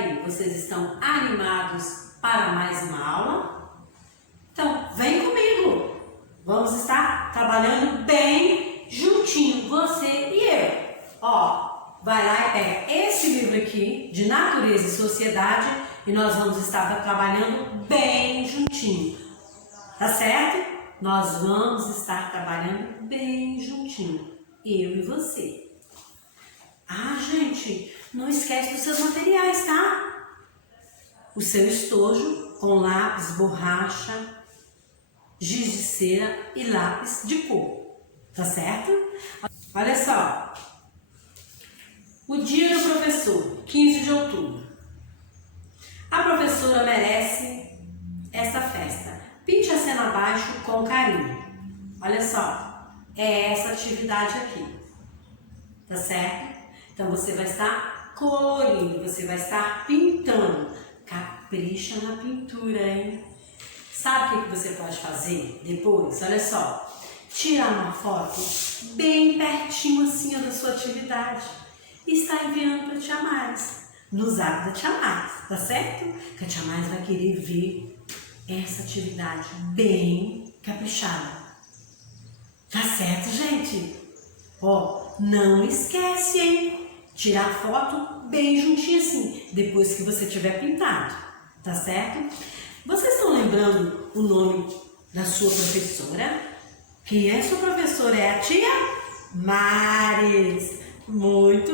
aí, vocês estão animados para mais uma aula? Então, vem comigo! Vamos estar trabalhando bem juntinho, você e eu. Ó, vai lá e pega esse livro aqui, de Natureza e Sociedade, e nós vamos estar trabalhando bem juntinho. Tá certo? Nós vamos estar trabalhando bem juntinho, eu e você. Ah, gente, não esquece dos seus materiais, tá? O seu estojo com lápis, borracha, giz de cera e lápis de cor, tá certo? Olha só, o dia do professor, 15 de outubro. A professora merece essa festa. Pinte a cena abaixo com carinho. Olha só, é essa atividade aqui, tá certo? Então você vai estar colorindo, você vai estar pintando. Capricha na pintura, hein? Sabe o que você pode fazer depois? Olha só, tirar uma foto bem pertinho assim da sua atividade e está enviando para a Tia Maris, no zap da Tia Maris, tá certo? Que a Tia Maris vai querer ver essa atividade bem caprichada. Tá certo, gente? Ó, não esquece, hein? Tirar foto bem juntinho assim, depois que você tiver pintado, tá certo? Vocês estão lembrando o nome da sua professora? Quem é sua professora? É a Tia Maris. Muito